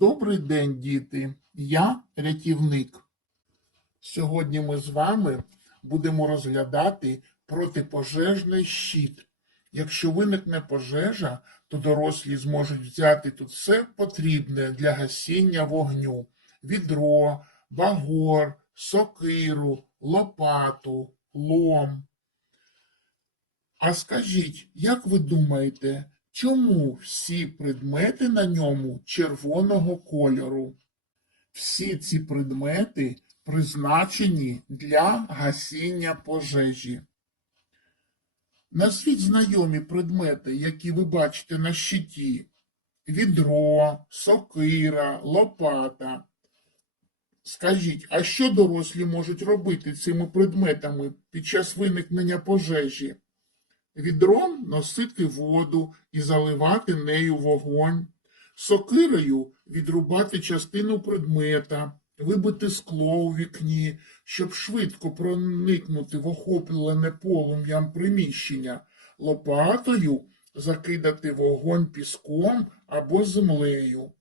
Добрий день, діти! Я рятівник. Сьогодні ми з вами будемо розглядати протипожежний щит. Якщо виникне пожежа, то дорослі зможуть взяти тут все потрібне для гасіння вогню: відро, багор, сокиру, лопату, лом. А скажіть, як ви думаєте, чому всі предмети на ньому червоного кольору? Всі ці предмети призначені для гасіння пожежі. Назвіть знайомі предмети, які ви бачите на щиті. Відро, сокира, лопата. Скажіть, а що дорослі можуть робити цими предметами під час виникнення пожежі? Відром носити воду і заливати нею вогонь, сокирою відрубати частину предмета, вибити скло у вікні, щоб швидко проникнути в охоплене полум'ям приміщення, лопатою закидати вогонь піском або землею.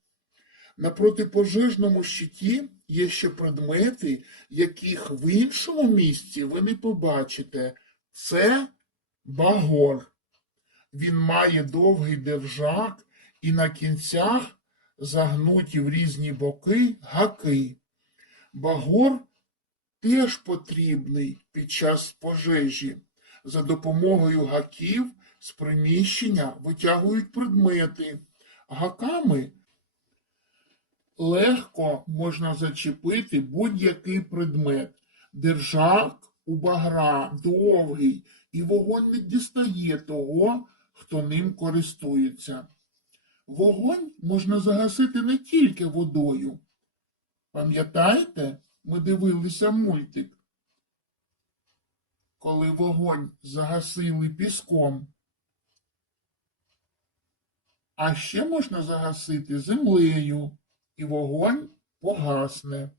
На протипожежному щиті є ще предмети, яких в іншому місці ви не побачите. Це багор. Він має довгий держак і на кінцях загнуті в різні боки гаки. Багор теж потрібний під час пожежі. За допомогою гаків з приміщення витягують предмети. Гаками легко можна зачепити будь-який предмет. Держак у багра довгий, і вогонь не дістає того, хто ним користується. Вогонь можна загасити не тільки водою. Пам'ятаєте, ми дивилися мультик, коли вогонь загасили піском. А ще можна загасити землею, і вогонь погасне.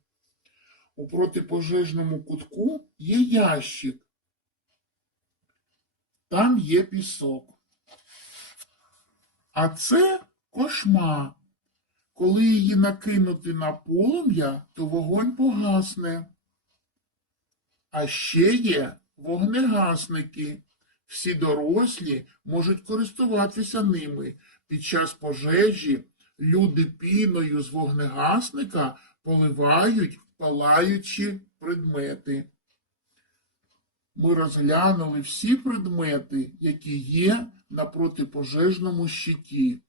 У протипожежному кутку є ящик. Там є пісок. А це кошма. Коли її накинути на полум'я, то вогонь погасне. А ще є вогнегасники. Всі дорослі можуть користуватися ними. Під час пожежі люди піною з вогнегасника поливають палаючі предмети. Ми розглянули всі предмети, які є на протипожежному щиті.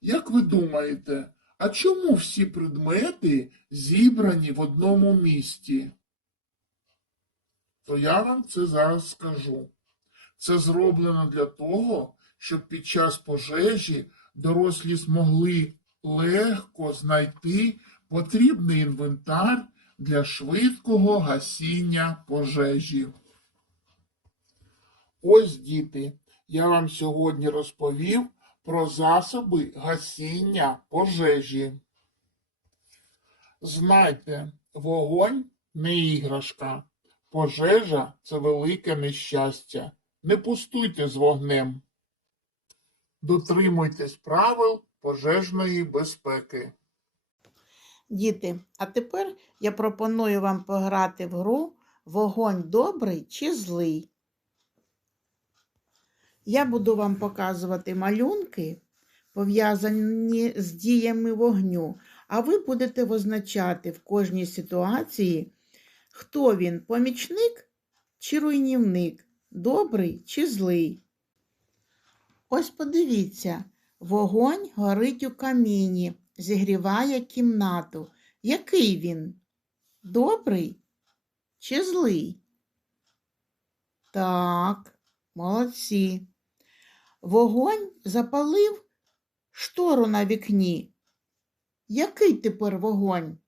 Як ви думаєте, а чому всі предмети зібрані в одному місці? То я вам це зараз скажу. Це зроблено для того, щоб під час пожежі дорослі змогли легко знайти потрібний інвентар для швидкого гасіння пожежі. Ось, діти, я вам сьогодні розповів про засоби гасіння пожежі. Знайте, вогонь не іграшка, пожежа це велике нещастя. Не пустуйте з вогнем. Дотримуйтесь правил пожежної безпеки. Діти, а тепер я пропоную вам пограти в гру Вогонь добрий чи злий. Я буду вам показувати малюнки, пов'язані з діями вогню, а ви будете визначати в кожній ситуації, хто він помічник чи руйнівник, добрий чи злий. Ось подивіться, вогонь горить у каміні, зігріває кімнату. Який він? Добрий чи злий? Так, молодці. Вогонь запалив штору на вікні. Який тепер вогонь?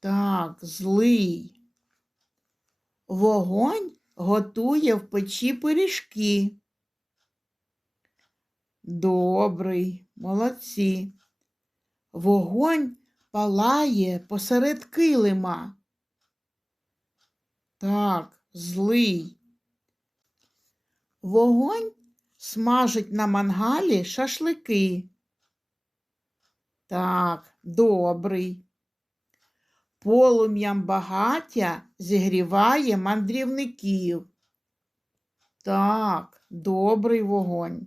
Так, злий. Вогонь готує в печі пиріжки. Добрий, молодці. Вогонь палає посеред килима. Так, злий. Вогонь смажить на мангалі шашлики. Так, добрий. Полум'ям багаття зігріває мандрівників. Так, добрий вогонь.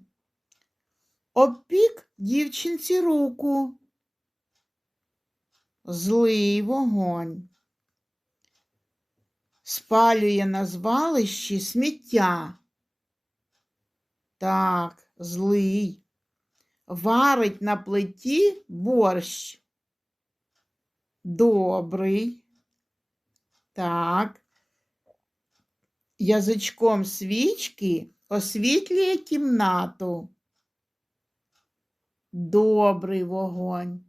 Обпік дівчинці руку. Злий вогонь. Спалює на звалищі сміття. Так, злий. Варить на плиті борщ. Добрий. Так. Язичком свічки освітлює кімнату. Добрий вогонь.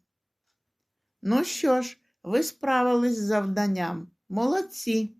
Ну що ж, ви справились з завданням. Молодці.